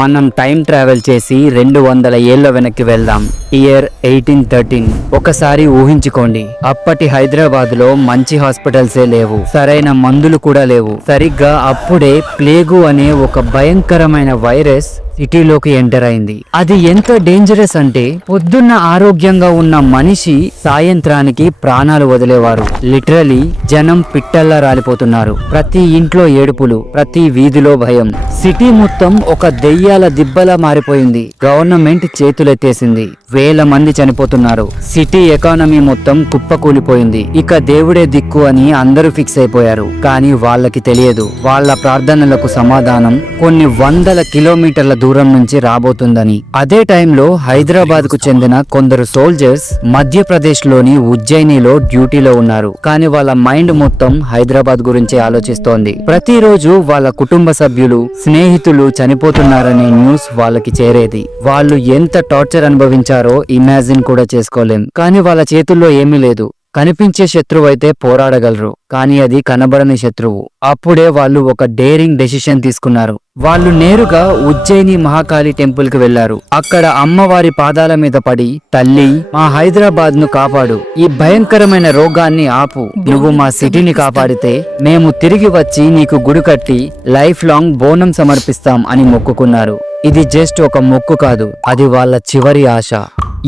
మనం time travel చేసి 200 ఏళ్ల వెనక్కి వెళ్దాం. ఇయర్ 1813. ఒకసారి ఊహించుకోండి, అప్పటి హైదరాబాద్ లో మంచి హాస్పిటల్సే లేవు, సరైన మందులు కూడా లేవు. సరిగ్గా అప్పుడే ప్లేగు అనే ఒక భయంకరమైన వైరస్ సిటీలోకి ఎంటర్ అయింది. అది ఎంత డేంజరస్ అంటే పొద్దున్న ఆరోగ్యంగా ఉన్న మనిషి సాయంత్రానికి ప్రాణాలు వదిలేవారు. లిటరలీ జనం పిట్టల్లా రాలిపోతున్నారు. ప్రతి ఇంట్లో ఏడుపులు, ప్రతి వీధిలో భయం. సిటీ మొత్తం ఒక దెయ్యాల దిబ్బలా మారిపోయింది. గవర్నమెంట్ చేతులెత్తేసింది. వేల మంది చనిపోతున్నారు. సిటీ ఎకానమీ మొత్తం కుప్పకూలిపోయింది. ఇక దేవుడే దిక్కు అని అందరూ ఫిక్స్ అయిపోయారు. కానీ వాళ్ళకి తెలియదు, వాళ్ళ ప్రార్థనలకు సమాధానం కొన్ని వందల కిలోమీటర్ల దూరం నుంచి రాబోతుందని. అదే టైంలో హైదరాబాద్ కు చెందిన కొందరు సోల్జర్స్ మధ్యప్రదేశ్ లోని ఉజ్జయినిలో డ్యూటీలో ఉన్నారు. కానీ వాళ్ళ మైండ్ మొత్తం హైదరాబాద్ గురించే ఆలోచిస్తోంది. ప్రతిరోజు వాళ్ళ కుటుంబ సభ్యులు, స్నేహితులు చనిపోతున్నారనే న్యూస్ వాళ్ళకి చేరేది. వాళ్ళు ఎంత టార్చర్ అనుభవించారో ఇమాజిన్ కూడా చేసుకోలేం. కానీ వాళ్ళ చేతుల్లో ఏమీ లేదు. కనిపించే శత్రువు అయితే పోరాడగలరు, కానీ అది కనబడని శత్రువు. అప్పుడే వాళ్ళు ఒక డేరింగ్ డెసిషన్ తీసుకున్నారు. వాళ్ళు నేరుగా ఉజ్జయిని మహాకాళి టెంపుల్ కి వెళ్లారు. అక్కడ అమ్మవారి పాదాల మీద పడి, తల్లి, మా హైదరాబాద్ ను కాపాడు, ఈ భయంకరమైన రోగాన్ని ఆపు, నువ్వు మా సిటీని కాపాడితే మేము తిరిగి వచ్చి నీకు గుడి కట్టి లైఫ్ లాంగ్ బోనం సమర్పిస్తాం అని మొక్కుకున్నారు. ఇది జస్ట్ ఒక మొక్కు కాదు, అది వాళ్ళ చివరి ఆశ.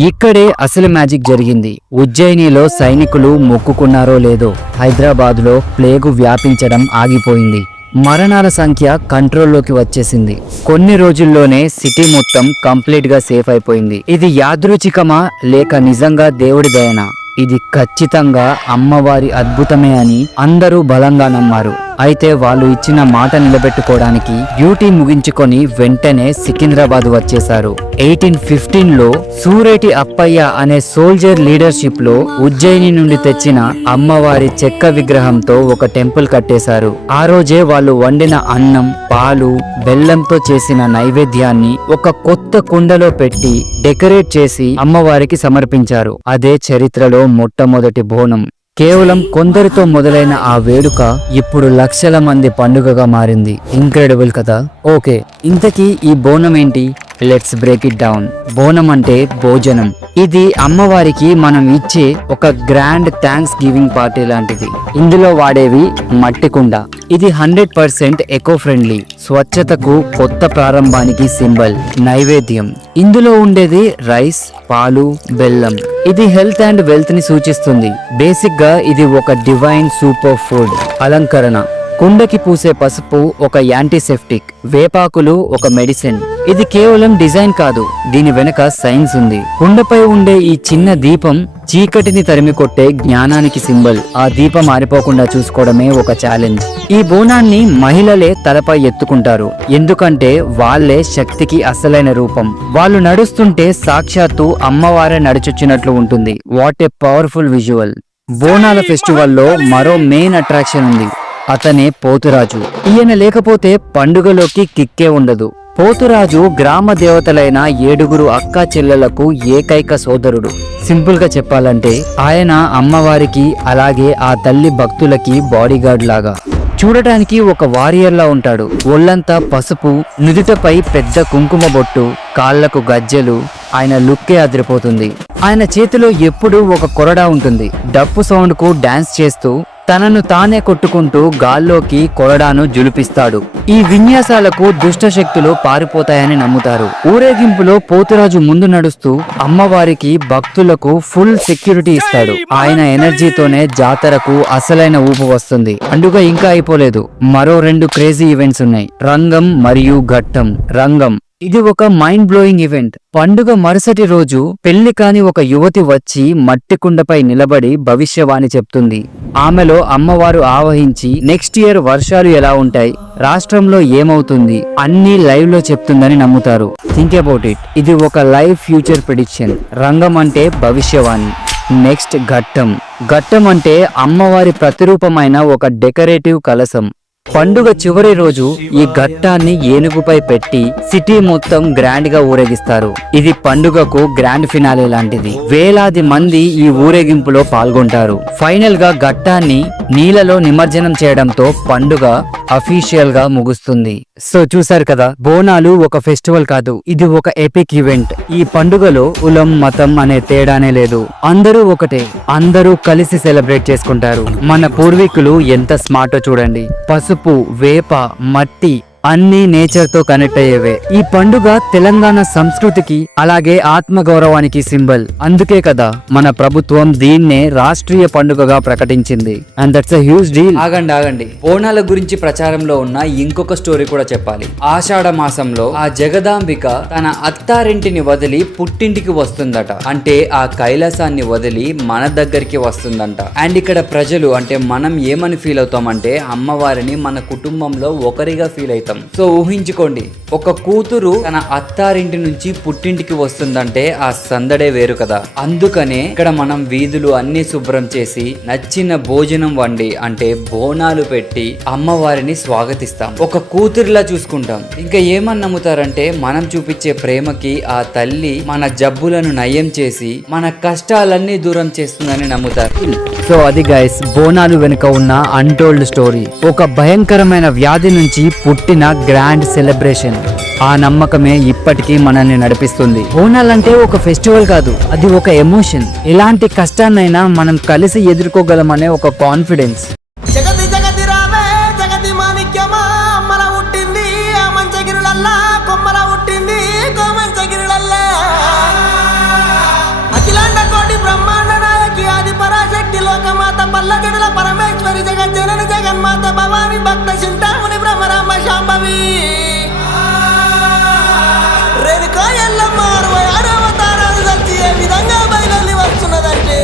ఇక్కడే అసలు మ్యాజిక్ జరిగింది. ఉజ్జయినిలో సైనికులు మొక్కుకున్నారో లేదో, హైదరాబాద్ లో ప్లేగు వ్యాపించడం ఆగిపోయింది. మరణాల సంఖ్య కంట్రోల్లోకి వచ్చేసింది. కొన్ని రోజుల్లోనే సిటీ మొత్తం కంప్లీట్ గా సేఫ్ అయిపోయింది. ఇది యాదృచ్ఛికమా లేక నిజంగా దేవుడి దయనా? ఇది ఖచ్చితంగా అమ్మవారి అద్భుతమే అని అందరూ బలంగా నమ్మారు. అయితే వాళ్ళు ఇచ్చిన మాట నిలబెట్టుకోవడానికి డ్యూటీ ముగించుకొని వెంటనే సికింద్రాబాద్ వచ్చేశారు. 1815లో సూరేటి అప్పయ్య అనే సోల్జర్ లీడర్షిప్ లో ఉజ్జయిని నుండి తెచ్చిన అమ్మవారి చెక్క విగ్రహంతో ఒక టెంపుల్ కట్టేశారు. ఆ రోజే వాళ్ళు వండిన అన్నం, పాలు, బెల్లంతో చేసిన నైవేద్యాన్ని ఒక కొత్త కుండలో పెట్టి డెకరేట్ చేసి అమ్మవారికి సమర్పించారు. అదే చరిత్రలో మొట్టమొదటి బోనం. కేవలం కొందరితో మొదలైన ఆ వేడుక ఇప్పుడు లక్షల మంది పండుగగా మారింది. ఇంక్రెడిబుల్ కదా? ఓకే, ఇంతకీ ఈ బోనం ఏంటి? Let's break it down. బోనం అంటే భోజనం. ఇది అమ్మవారికి మనం ఇచ్చే ఒక గ్రాండ్ థ్యాంక్స్ గివింగ్ పార్టీ లాంటిది. ఇందులో వాడేవి మట్టి కుండ. ఇది 100% ఎకో ఫ్రెండ్లీ, స్వచ్ఛతకు, కొత్త ప్రారంభానికి సింబల్. నైవేద్యం, ఇందులో ఉండేది రైస్, పాలు, బెల్లం. ఇది హెల్త్ అండ్ వెల్త్ ని సూచిస్తుంది. బేసిక్ గా ఇది ఒక డివైన్ సూపర్ ఫుడ్. అలంకరణ, కుండకి పూసే పసుపు ఒక యాంటీసెప్టిక్, వేపాకులు ఒక మెడిసిన్. ఇది కేవలం డిజైన్ కాదు, దీని వెనక సైన్స్ ఉంది. కుండపై ఉండే ఈ చిన్న దీపం చీకటిని తరిమి కొట్టే జ్ఞానానికి సింబల్. ఆ దీపం ఆరిపోకుండా చూసుకోవడమే ఒక ఛాలెంజ్. ఈ బోనాన్ని మహిళలే తలపై ఎత్తుకుంటారు, ఎందుకంటే వాళ్లే శక్తికి అసలైన రూపం. వాళ్ళు నడుస్తుంటే సాక్షాత్తు అమ్మవారే నడుచొచ్చినట్లు ఉంటుంది. What a powerful visual. బోనాల ఫెస్టివల్లో మరో మెయిన్ అట్రాక్షన్ ఉంది. అతనే పోతురాజు. ఈయన లేకపోతే పండుగలోకి కిక్కే ఉండదు. పోతురాజు గ్రామ దేవతలైన 7 అక్కా చెల్లెలకు ఏకైక సోదరుడు. సింపుల్ గా చెప్పాలంటే ఆయన అమ్మవారికి అలాగే ఆ తల్లి భక్తులకి బాడీగార్డ్ లాగా. చూడటానికి ఒక వారియర్ లా ఉంటాడు. ఒళ్ళంతా పసుపు, నుదుటపై పెద్ద కుంకుమ బొట్టు, కాళ్లకు గజ్జెలు. ఆయన లుక్కే అదిరిపోతుంది. ఆయన చేతిలో ఎప్పుడూ ఒక కొరడా ఉంటుంది. డప్పు సౌండ్ కు డాన్స్ చేస్తూ తనను తానే కొట్టుకుంటూ గాల్లోకి కొరడాను జులిపిస్తాడు. ఈ విన్యాసాలకు దుష్ట శక్తులు పారిపోతాయని నమ్ముతారు. ఊరేగింపులో పోతురాజు ముందు నడుస్తూ అమ్మవారికి, భక్తులకు ఫుల్ సెక్యూరిటీ ఇస్తాడు. ఆయన ఎనర్జీతోనే జాతరకు అసలైన ఊపు వస్తుంది. పండుగ ఇంకా అయిపోలేదు. మరో 2 క్రేజీ ఈవెంట్స్ ఉన్నాయి, రంగం మరియు ఘట్టం. రంగం, ఇది ఒక మైండ్ బ్లోయింగ్ ఈవెంట్. పండుగ మరుసటి రోజు పెళ్లి కాని ఒక యువతి వచ్చి మట్టి కుండపై నిలబడి భవిష్యవాణి చెప్తుంది. ఆమెలో అమ్మవారు ఆవహించి నెక్స్ట్ ఇయర్ వర్షాలు ఎలా ఉంటాయి, రాష్ట్రంలో ఏమవుతుంది అన్ని లైవ్ లో చెప్తుందని నమ్ముతారు. Think about it. ఇది ఒక లైవ్ ఫ్యూచర్ ప్రిడిక్షన్. రంగం అంటే భవిష్యవాణి. నెక్స్ట్ ఘట్టం. ఘట్టం అంటే అమ్మవారి ప్రతిరూపమైన ఒక డెకరేటివ్ కలశం. పండుగ చివరి రోజు ఈ ఘట్టాన్ని ఏనుగుపై పెట్టి సిటీ మొత్తం గ్రాండ్ గా ఊరేగిస్తారు. ఇది పండుగకు గ్రాండ్ ఫినాలే లాంటిది. వేలాది మంది ఈ ఊరేగింపులో పాల్గొంటారు. ఫైనల్ గా ఘట్టాన్ని నీళ్ళలో నిమజ్జనం చేయడంతో పండుగ అఫీషియల్ గా ముగుస్తుంది. సో చూసారు కదా, బోనాలు ఒక ఫెస్టివల్ కాదు, ఇది ఒక ఎపిక్ ఈవెంట్. ఈ పండుగలో కులం మతం అనే తేడానే లేదు. అందరూ ఒకటే, అందరూ కలిసి సెలబ్రేట్ చేసుకుంటారు. మన పూర్వీకులు ఎంత స్మార్టో చూడండి. పసుపు, వేప, మట్టి అన్ని నేచర్ తో కనెక్ట్ అయ్యేవే. ఈ పండుగ తెలంగాణ సంస్కృతికి అలాగే ఆత్మ గౌరవానికి సింబల్. అందుకే కదా మన ప్రభుత్వం దీన్నే రాష్ట్రీయ పండుగగా ప్రకటించింది. And that's a huge deal. ఆగండి, బోనాల గురించి ప్రచారంలో ఉన్న ఇంకొక స్టోరీ కూడా చెప్పాలి. ఆషాఢ మాసంలో ఆ జగదాంబిక తన అత్తారింటిని వదిలి పుట్టింటికి వస్తుందట. అంటే ఆ కైలాసాన్ని వదిలి మన దగ్గరికి వస్తుందంట. అండ్ ఇక్కడ ప్రజలు అంటే మనం ఏమని ఫీల్ అవుతామంటే అమ్మవారిని మన కుటుంబంలో ఒకరిగా ఫీల్ అవుతాం. సో ఊహించుకోండి, ఒక కూతురు తన అత్తారింటి నుంచి పుట్టింటికి వస్తుందంటే ఆ సందడే వేరు కదా. అందుకనే ఇక్కడ మనం వీధులు అన్ని శుభ్రం చేసి నచ్చిన భోజనం వండి అంటే బోనాలు పెట్టి అమ్మవారిని స్వాగతిస్తాం. ఒక కూతురులా చూసుకుంటాం. ఇంకా ఏమని నమ్ముతారంటే మనం చూపించే ప్రేమకి ఆ తల్లి మన జబ్బులను నయం చేసి మన కష్టాలన్నీ దూరం చేస్తుందని నమ్ముతారు. సో అది గైస్, బోనాలు వెనుక ఉన్న అన్టోల్డ్ స్టోరీ. ఒక భయంకరమైన వ్యాధి నుంచి పుట్టిన గ్రాండ్ సెలబ్రేషన్. ఆ నమ్మకమే ఇప్పటికీ మనల్ని నడిపిస్తుంది. బోనాలంటే ఒక ఫెస్టివల్ కాదు, అది ఒక ఎమోషన్. ఎలాంటి కష్టాన్నైనా మనం కలిసి ఎదుర్కోగలమనే ఒక కాన్ఫిడెన్స్. జగతి జగతి రావే జగతి మాణిక్యమా అమ్మల పుట్టింది ఆ మంచగిరులల్లా కొమ్మల పుట్టింది గోమంచగిరులల్లా అఖిలాండ కోటి బ్రహ్మాండ నాయకి ఆది పరాశక్తి లోకమాత పల్లజడుల పరమేశ్వరి జగజ్జనని జగన్మాత భవాని భక్త చింతామణి బ్రహ్మరామ శాంభవి రేణుకా ఎల్లమ్మ 66 అవతారాలు వచ్చి ఏ విధంగా బయలుదేరి వస్తున్నదంటే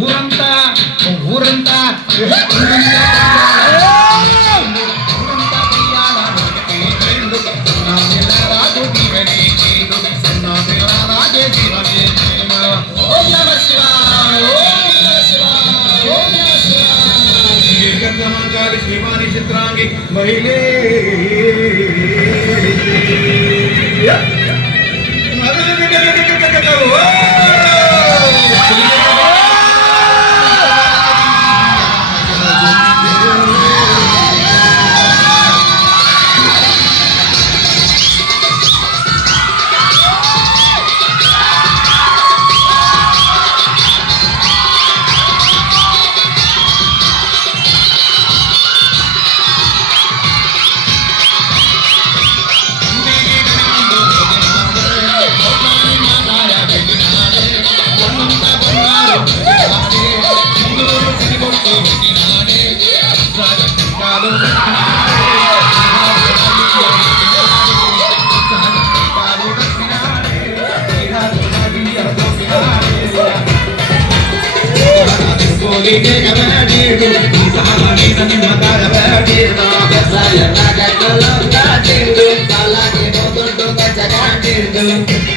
ఊరంతా ఊరంతా శ్రీవాణి చిత్రాంగి మహిళే ఉంటుంది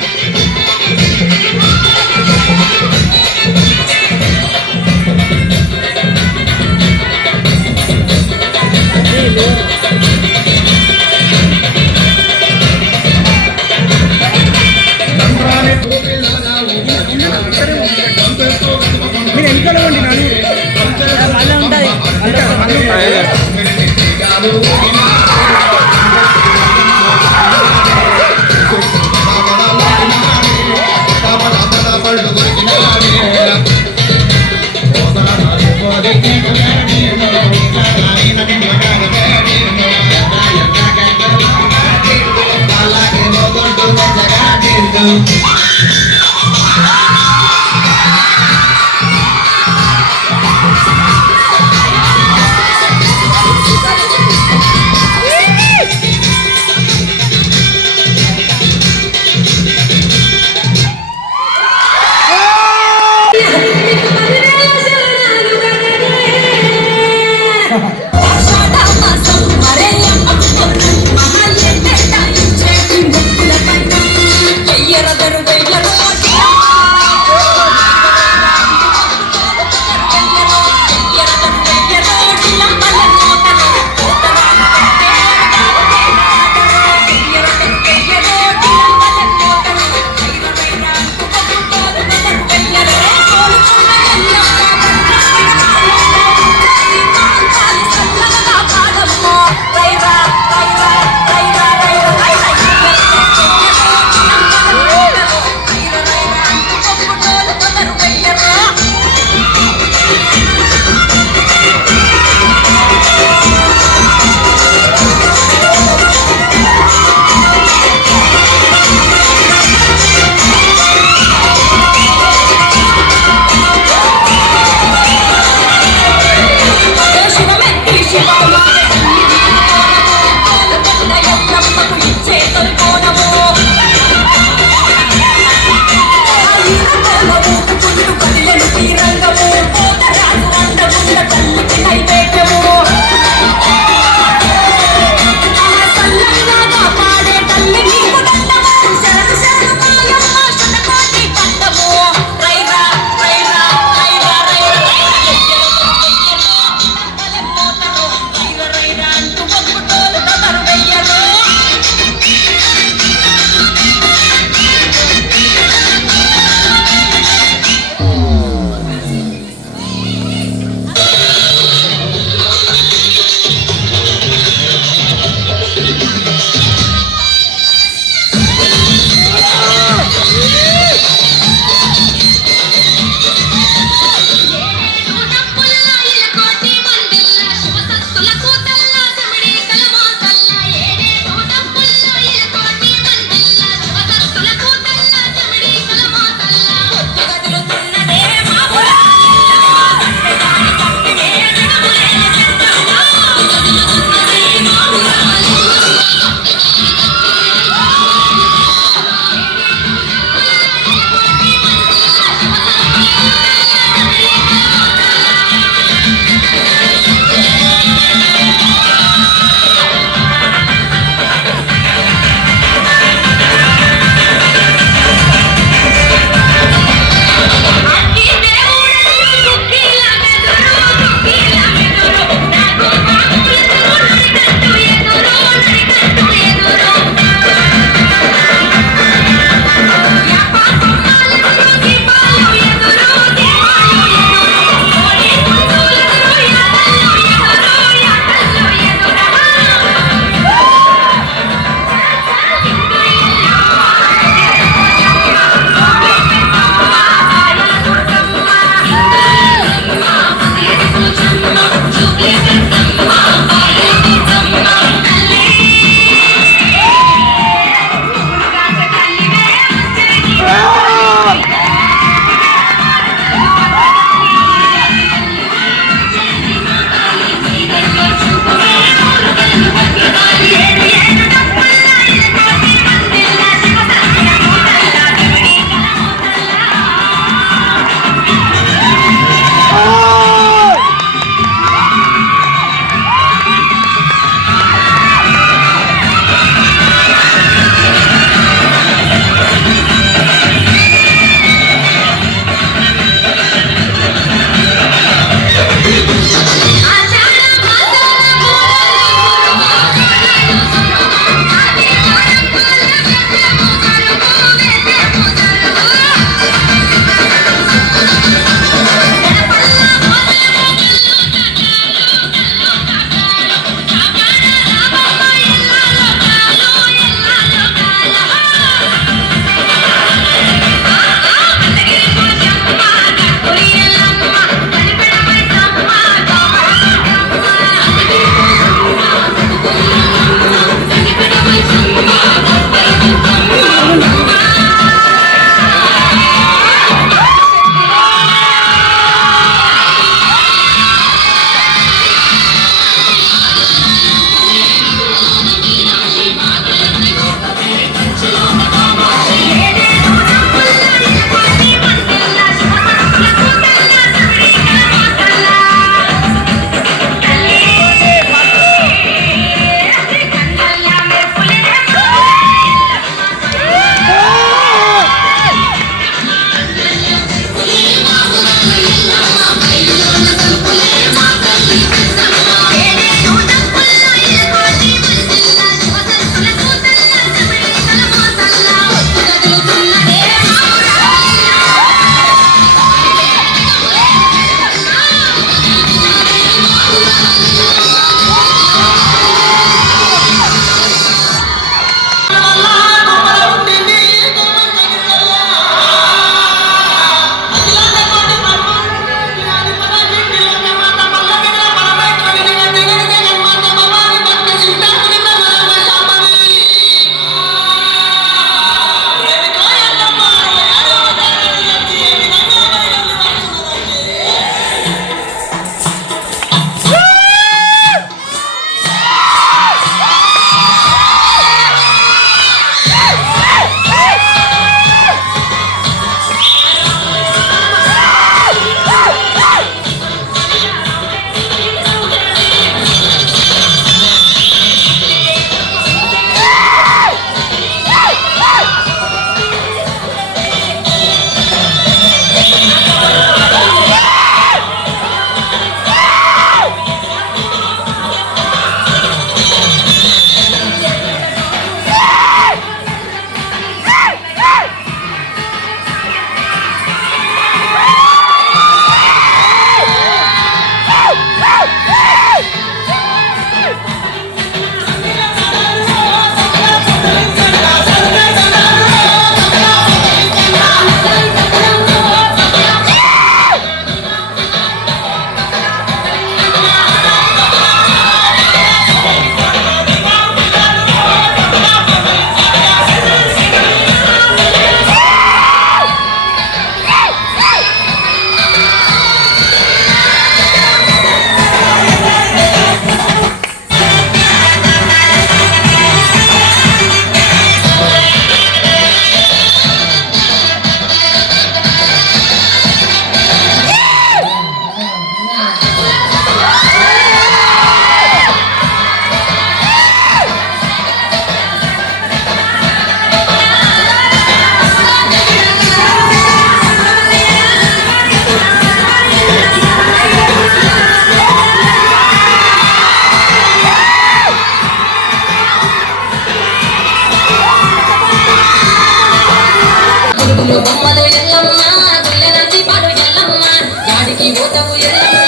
గుడుగులు బొమ్మలు ఎల్లమ్మ గుల్లెనంది పాడు ఎల్లమ్మ యాడికి పోతవు ఎల్లమ్మ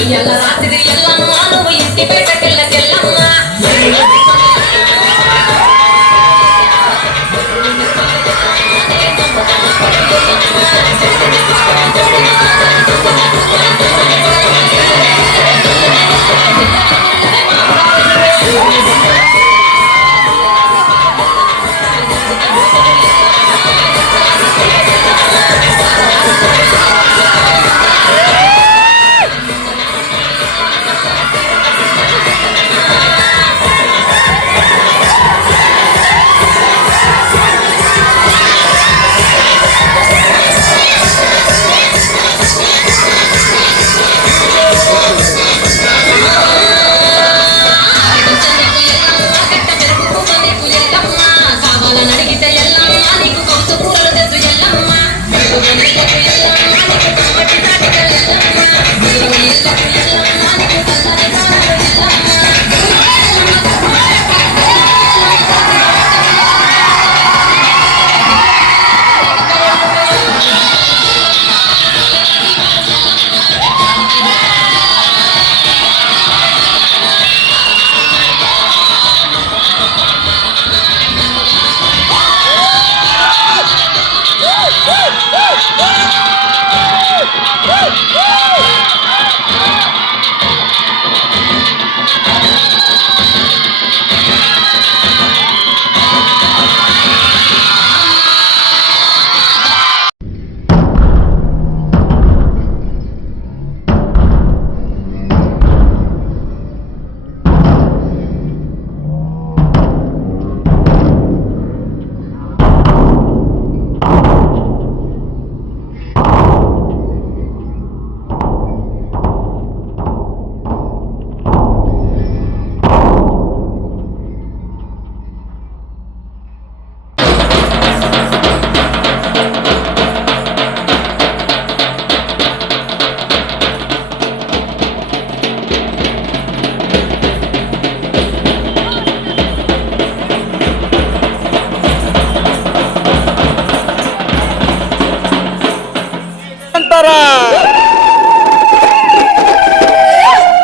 ఇయ్యాల రాత్రి ఎల్లమ్మ నువ్వు ఇంటి బయటకెళ్ళకెళ్ళమ్మ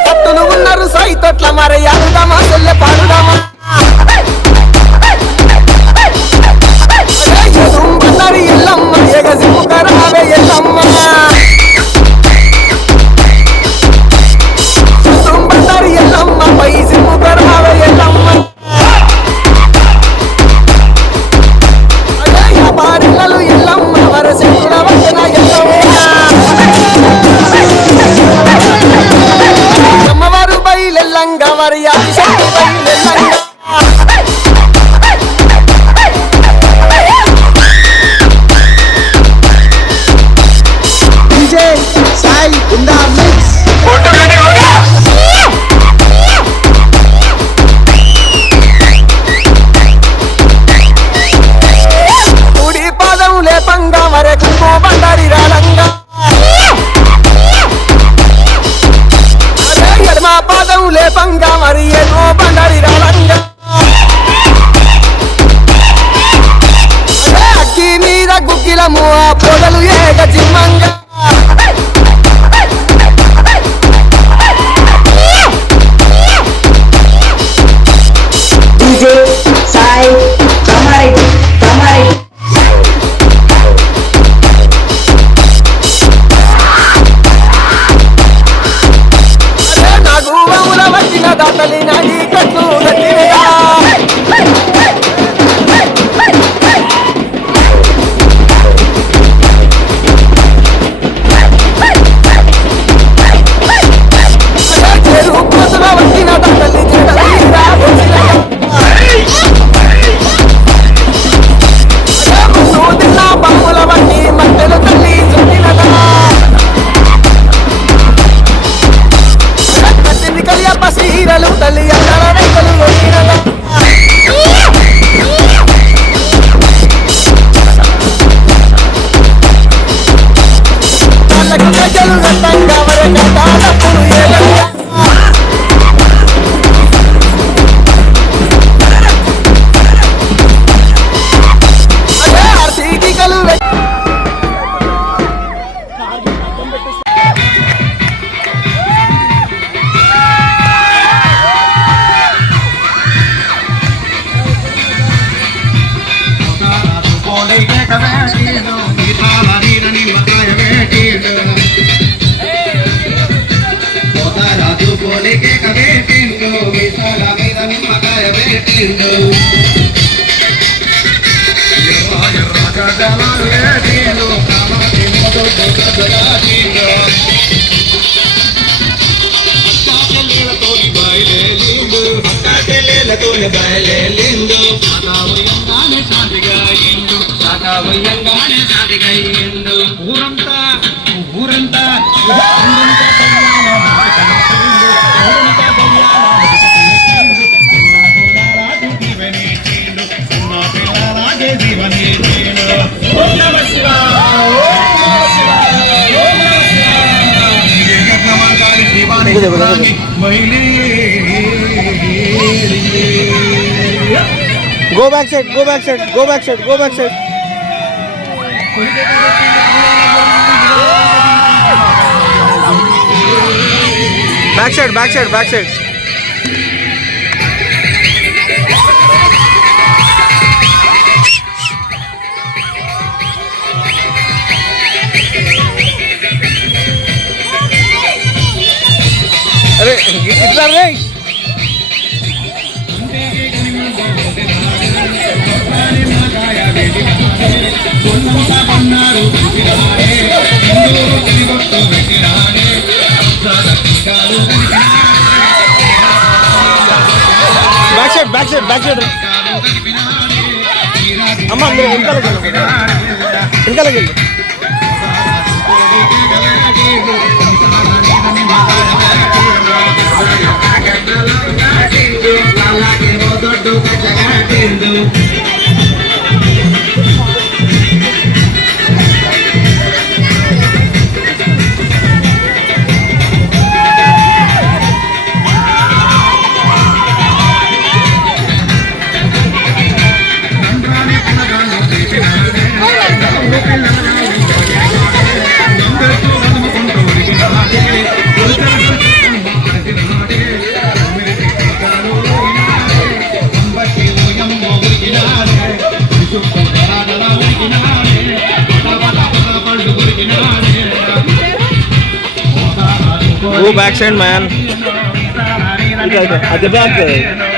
పట్టులు ఉన్నారు సాయి తొట్ల మరి అడుదామా చెల్లె పాడుదామా బండారి ఎల్లమ్మ ఎగసి ముఖరావే ఎల్లమ్మ బండారి ఎల్లమ్మ పైసి ముఖరావే ఎల్లమ్మ పాడిల్లలు ఎల్లమ్మ వరసి వచన ఎల్లమ్మ అమ్మవారు బయలెల్లంగా వారి ఆదిశక్తి బయలెల్లంగా రంగము ఆ పొగలు ఏక జిమ్మంగా DJ Sai Kamarit నాకు వముల వచ్చిన దాతలి నడి కట్లు గట్టినగా చెరు కోతుల వచ్చిన దాతలి జడలీరా వచ్చినగా తిన్న బాముల వట్టి మట్టెలు తల్లి చుట్టినగా కలియప్ప సీరలు తల్లి అక్కడ రైతులు వచ్చినగా వాళ్ళకు గజలు గట్టంగా వరకట తప్పులు ఏలంగా ఆర్సీకలు ఊరంతా Go back side, go back side, go back side, go back side. Back side, back side, back side. अरे इधर रे बैक साइड अम्मा इनका लगे Go back side, man. At the back.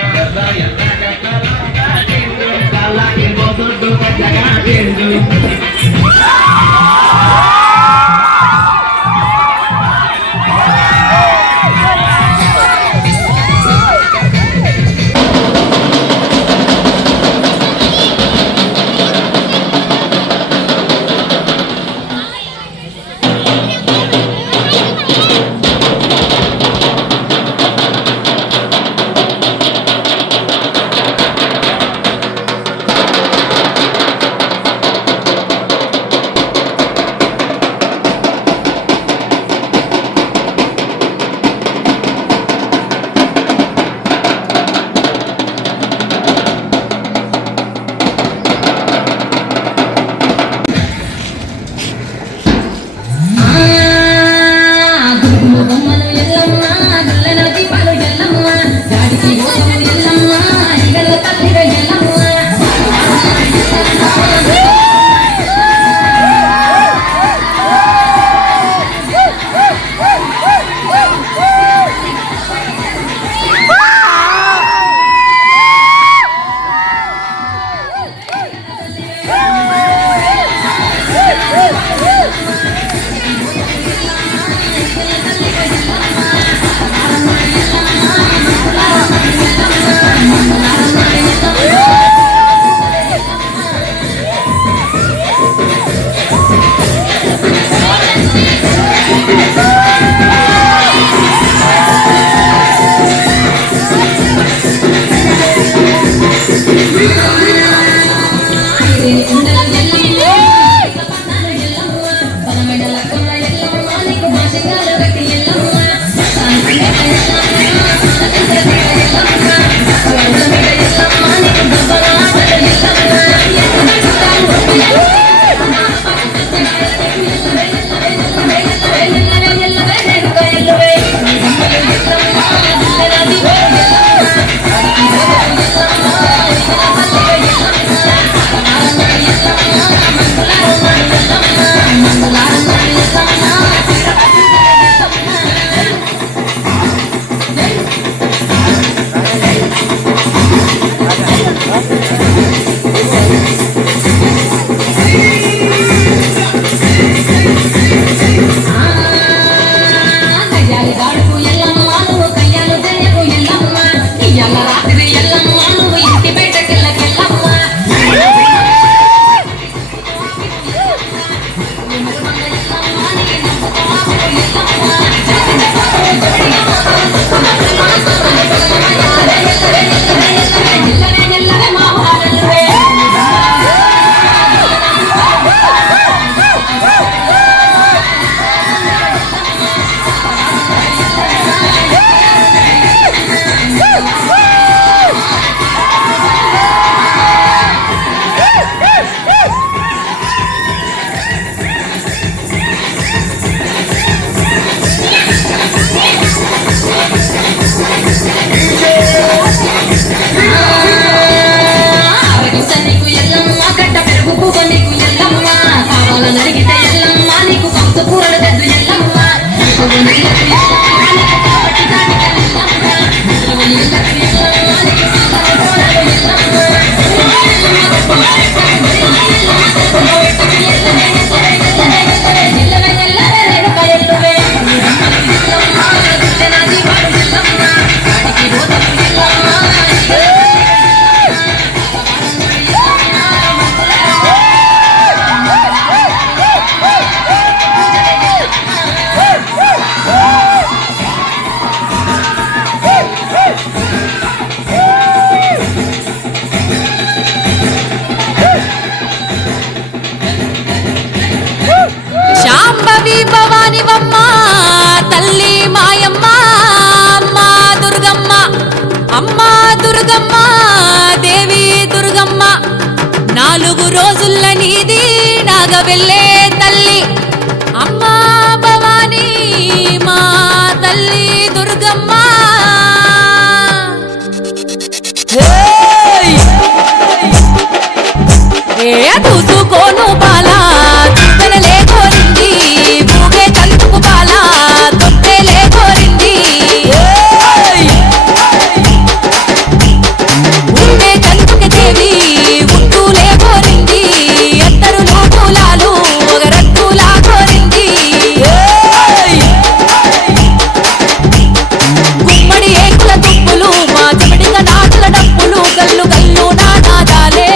వెళ్ళే తల్లి అమ్మా భవానీ మా తల్లి దుర్గమ్మ చూసుకోను బాలా చుట్టనలే కోరింది ఊగే కందుకు బాలా తొట్టెలే కోరింది ఊగే కందుకు దేవి ఉట్టులే కోరింది ఎత్తరులు పూలాలు రట్టులా కోరింది గుమ్మడి ఏకుల తుప్పులు మా చెమటిక నాటుల డప్పులు గల్లు గల్లు నానాదాలే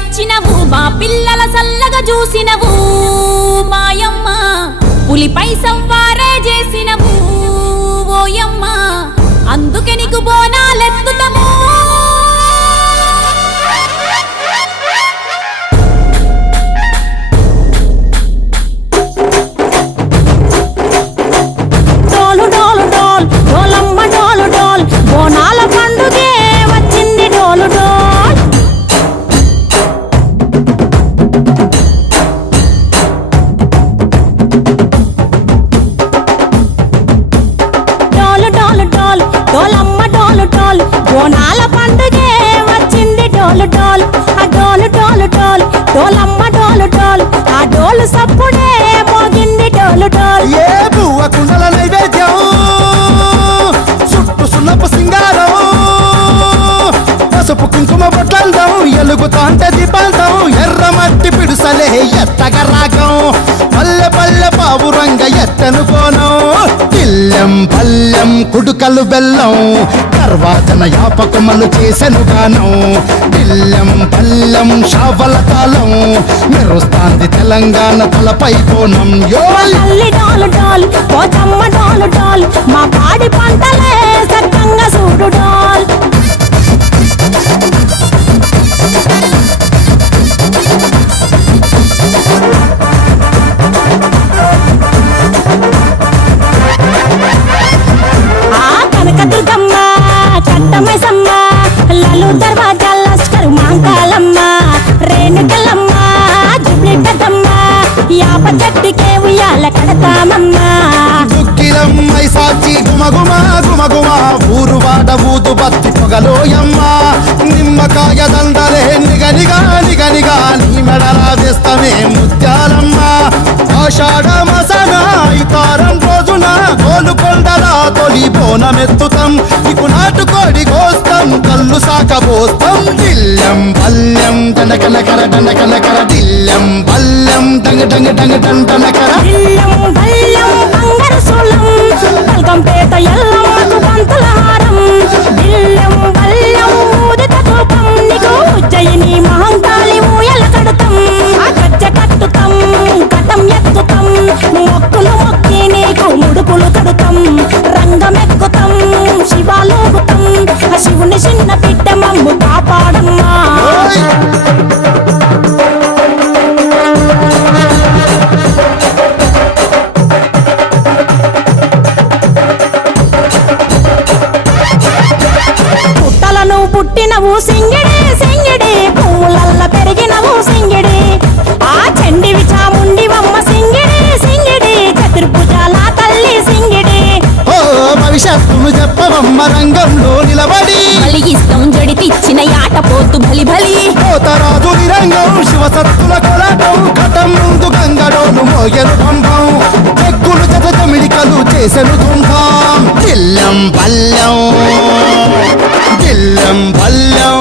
వచ్చినవు మా పిల్లల సల్లగా చూసినవు మాయమ్మ పులిపై సవ్వారే చేసినవు ఓయమ్మ అందుకే నీకు బోనాలెత్తుతము డోలు డోలు డోల్ డోలమ్మ డోలు డోల్ బోనాల పండుగే వచ్చింది డోలు డోల్ డోలు డోలు డోల్ డోలమ్మ డోలు డోల్ బోనాల పండుగే వచ్చింది డోలు డోల్ ఆ డోలు డోలు డోల్ డోలమ్మ డోలు డోల్ ఆ డోలు సప్పుడే మోగింది డోలు డోల్ ఏ బువ్వ కుండల నైవేద్యం చుట్టు సున్నపు సింగారం పసుపు కుంకుమ బొట్లందం ఎలుగుతాంటే దీపాంతం ఎర్ర మట్టి పిడుసలే ఎత్తగ రాగం పల్లె పల్లె పావురంగ ఎత్తను కోనం ఇల్లెం పల్లెం కుడుకలు బెల్లం తర్వాతన యాపకమలు చేసెను గానం ఇల్లెం పల్లెం షావల తాళం మెరుస్తాంది తెలంగాణ తలపై కోణం యో తల్లి డోలు డోల్ పోచమ్మ డోలు డోల్ మా పాడి పంటలే సక్కంగా చూడు డోల్ ఆ కనకదుర్గమ్మ కట్టమైసమ్మ లలు దర్వాజా లస్కరు మాంకాలమ్మ రేణుకలమ్మ జుబ్లి పెద్దమ్మ యాప చెట్టుకే ఉయ్యాల కడతామమ్మ దుక్కిలమ్మై సాచి గుమగుమ గుమగుమ ఊరు వాడ ఊదు బత్తి పొగలోయమ్మ నిమ్మకాయ దండలే నిగనిగా నిగనిగా నీ మెడల వేస్తమే ముత్యాలమ్మ ఆషాఢ మసన ఇతారం రోజున గోలుకొండల తొలి బోనమెత్తుతాం నీకు నాటుకోడి కోస్తాం కళ్ళు సాకబోస్తాం దిల్లెం పల్లెం దండకనకర దండకనకర దిల్లెం పల్లెం డంగ డంగ డంగ డండనకర ఇల్లం బల్లం బంగారు సోళం బల్గంపేట ఎల్లమ్మకు పంతుల హారం ఇల్లం బల్లం ఊదిత ధూపం నీకు ఉజ్జయిని మహంకాళి ఊయల కడతాం ఆ గజ్జ కట్టుతాం కటం ఎత్తుతాం మొక్కులు మొక్కి నీకు ముడుపులు కడుతాం రంగమెక్కుతాం శివాలోగుతాం ఆ శివుని చిన్న బిడ్డ మమ్ము కాపాడమ్మా పుట్టలను పుట్టినవు సింగిడి సింగిడి పువ్వులల్ల పెరిగినవు సింగిడి ఆ చండివి చాముండివమ్మ సింగిడి సింగిడి చతుర్భుజాల తల్లి సింగిడి ఓ భవిష్యత్తును చెప్పవమ్మ రంగంలో నిలబడి బలిగిస్తాం జడితిచ్చిన యాట పోతు బలి బలి పోతరాజు నిరంగం శివసత్తుల కొలటం కటం ముందు గంగడోను మోయను పంపం చెక్కులు జత జమిడికలు చేసెను తుంభం దిల్లెం పల్లెం దిల్లెం పల్లెం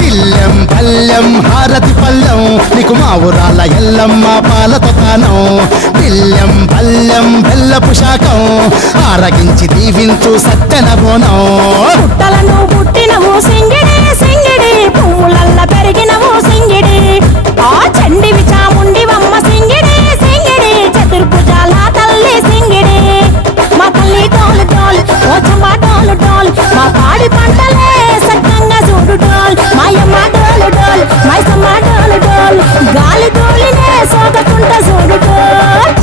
దిల్లెం పల్లెం హారతి పల్లెం నీకు మా ఊరాల ఎల్లమ్మ పాలతో కానం దిల్లెం పల్లెం బెల్లపు శాఖం ఆరగించి దీవించు సత్తెన బోనం పుట్టలను పుట్టినవు సింగిడి సింగిడి పువ్వులల్ల పెరిగినవు సింగిడి ఆ చండివి చాముండివమ్మ సింగిడి సింగిడి చతుర్భుజాల తల్లి సింగిడి మా తల్లి డోలు డోల్ పోచమ్మ డోలు డోల్ మా పాడి పంటలే సక్కంగా చూడు డోల్ మాయమ్మ డోలు డోల్ మైసమ్మ డోలు డోల్ గాలి డోలినే సోకకుంట చూడు డోల్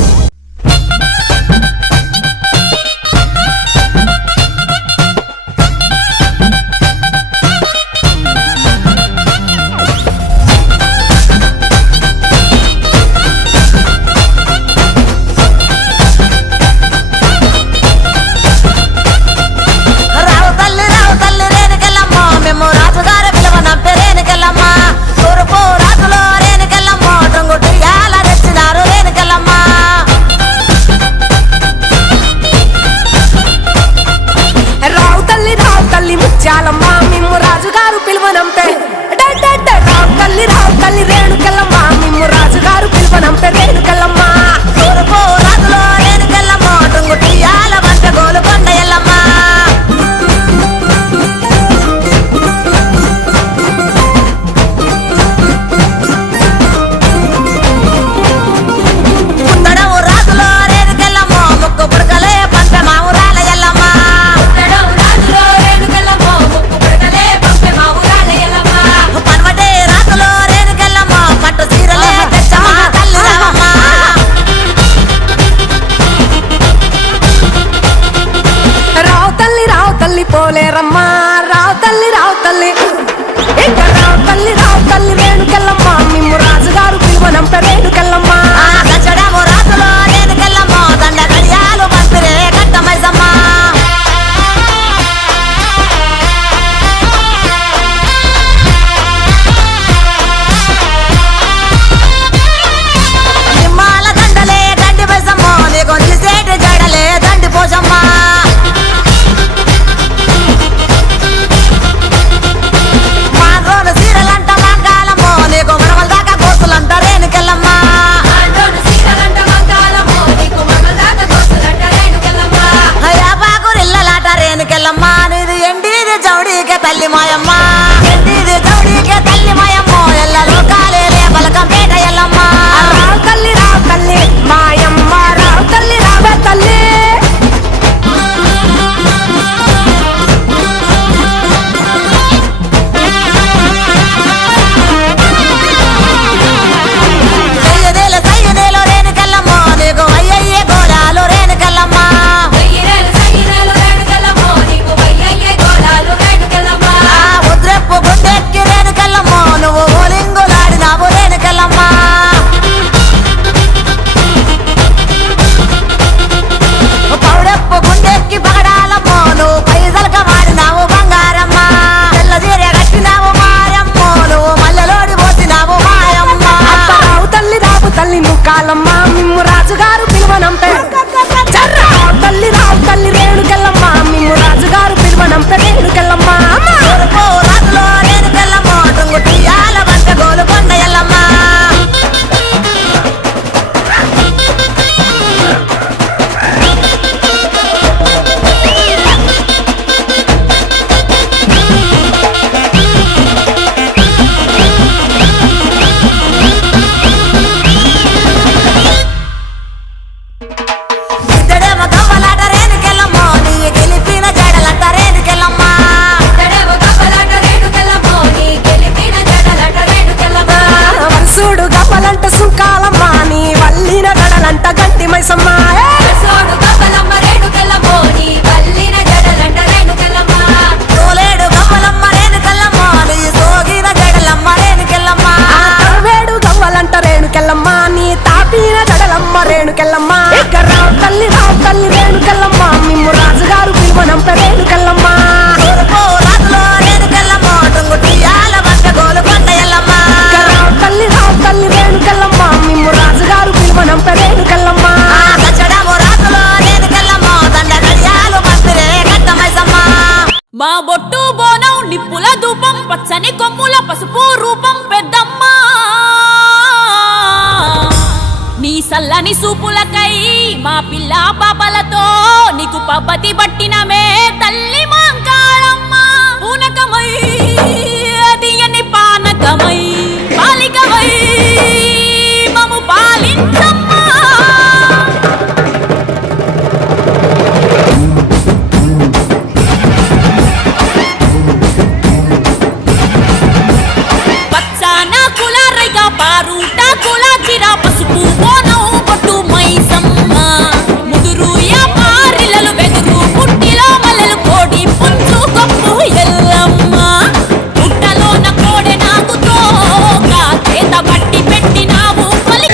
మైసమ్మ సోడు కప్పలమ్మ రేణుకెళ్ళమ్మో నీ కల్లిన జడలంట రేణుకెళ్ళమ్మ తోలేడు గవ్వలమ్మ రేణుకెళ్ళమ్మ నీ సోగిన జడలమ్మ రేణుకెళ్ళమ్మ వేడు గవ్వలంట రేణుకెళ్ళమ్మ నీ తాపిన జడలమ్మ రేణుకెళ్ళమ్మ రావు తల్లి రేణుకెళ్ళమ్మ మిమ్ము రాజుగారు పిలువనంప రేణుకెళ్ళమ్మ రాజులో రేణుకెళ్ళమ్మ టుంగుటియాల వంట గోలు కొండ ఎల్లమ్మ రావు తల్లి రేణుకెళ్ళమ్మ మిమ్ము రాజుగారు పిలువనంప రేణుకెళ్ళమ్మ రాజులో రేణుకెళ్ళమ్మ దండ గడియాలు మందిరే కట్టమైసమ్మ మా బొట్టు బోనం నిప్పుల ధూపం పచ్చని కొమ్ముల పసుపు రూపం పెద్దమ్మ నీ సల్లని సూపులకై మా పిల్ల పాపలతో నీకు పబ్బతి పట్టినమే తల్లి మాంకాళమ్మ పూనకమై తీయని పానకమై పాలికమై మము పాలించమ్మా పచ్చాన కుల రైక పారుట కుల చిరా పసుపు బోనం పట్టు మైసమ్మ ముదురు యా పారిలలు వెదురు పుట్టిలో మల్లెలు కోడి పుంచు కప్పు ఎల్లమ్మ పుట్టలోన కోడె నాకుతో చేత బట్టి పెట్టినావు పలి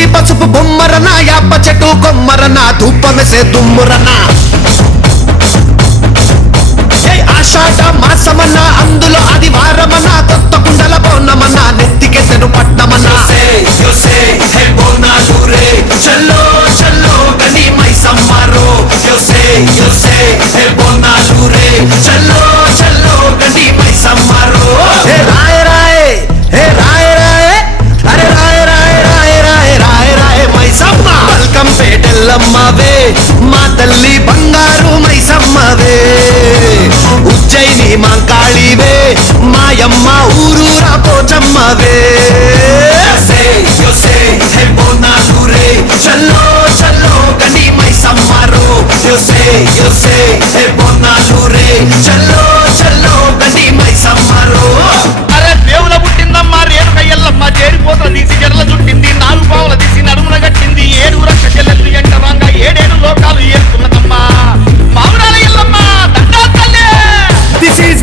ఊసి పసుపు బొమ్మరన యాప చెట్టు కొమ్మరన ధూపమెసే దుమ్మురన ఆషాఢ మాసమన్న అందులో ఆదివారమన్న కొత్త కుండల పౌర్ణమన్న నెత్తికెత్తెను పట్నమన్న చల్లో చల్లో గని మై సమ్మారో చల్లో చల్లో గని మై సమ్మారో హే రాయ రాయ హే రాయ రాయ అరే రాయ రాయ రాయ రాయ రాయ రాయ మైసమ్మ వెల్కమ్ పేటెల్లమ్మవే మా తల్లి బంగారు మైసమ్మవే ఉజ్జయిని మాంకాళివే మాయమ్మ ఊరూరా పోచమ్మవే చల్లో చల్లో గని మైసమ్మారో చల్లో చల్లో గని మైసమ్మారో అరే దేవుల పుట్టిందమ్మా రేణుక ఎల్లమ్మ చేరిపోత తీసి జడల చుట్టింది నాలుగు పావుల తీసి నడుమున కట్టింది ఏడు రక్ష చెల్లెలు ఎంటరాంగా ఏడేడు లోకాలు ఏరుకున్నదమ్మా మామరాల ఎల్లమ్మ దండా తల్లే. This is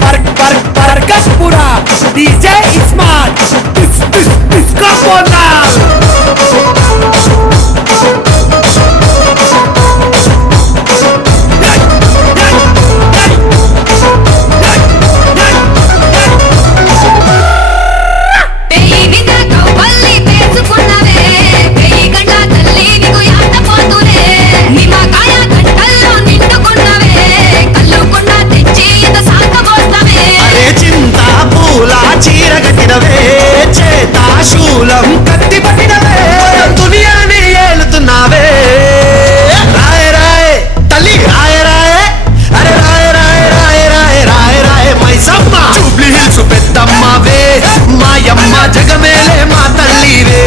Bargaspura DJ smart disco Bonal పెయ్యి మీద కవ్వల్లి తీసుకున్నవే పెయ్యి గంట తల్లి నీకు యాట పోతులే నిమ్మకాయ గంటల్లో నిండుకున్నవే కళ్ళు కొండ తెచ్చి ఇంత సాకబోస్తావే అరే చింత పూల చీర కట్టినవే చేత శూలం కత్తి పట్టినవే దునియాని ఏలుతున్నావే రాయ రాయ తల్లి రాయ రాయ అరే రాయ రాయ రాయ రాయ రాయ రాయ మైసమ్మ జూబ్లీ హిల్స్ పెద్దమ్మవే మాయమ్మ జగమేలే మా తల్లివే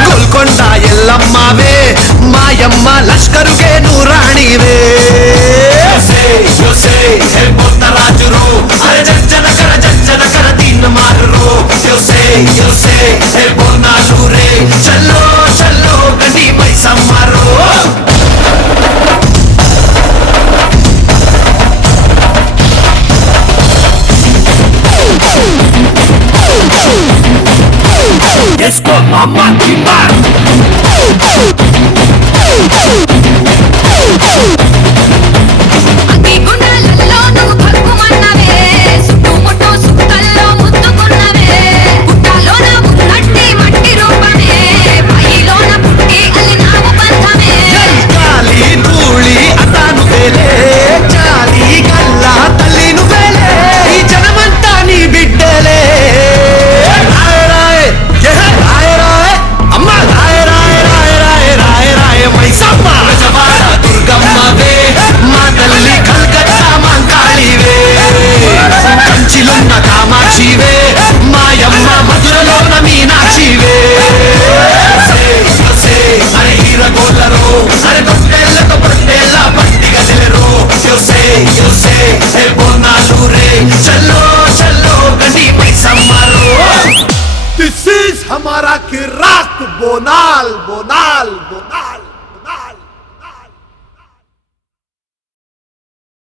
గోల్కొండ ఎల్లమ్మవే మాయమ్మ లష్కరుకే నూరాణివే రాజురో అరే జజ్జన కర దీన్ మారురో బోనాలు రే చల్లో చల్లో గని మైసమ్మారో Esto mamá timbar అగ్గి గుండాలలో నువ్వు భగ్గుమన్నవే సుట్టుముట్టు సుక్కల్లో ముద్దుకున్నవే పుట్టలోన ఉన్నట్టి మట్టి రూపమే పైలోన పుట్టి అల్లినావు బంధమే గాలి ధూళి అతాను వేలే చాలి గల్లా తల్లి నువ్వేలే ఈ జనమంతా నీ బిడ్డలే రాయ రాయ రాయ రాయ అమ్మ రాయ రాయ రాయ రాయ రాయ రాయ మైసమ్మ జవాడ దుర్గమ్మవే మా తల్లి కల్కత్తా మాంకాళివే కంచిలున్న కామాక్షివే మాయమ్మ మధురలోన మీనాక్షివే అరే హీరగోళ్ళరో అరే తొట్టేళ్ళతో పట్టేళ్ళ పట్టిగ తెలరో బోనాలు రే చల్లో చల్లో గని మైసమ్మారో this is Hamara Kirik Bonal Bonal Bonal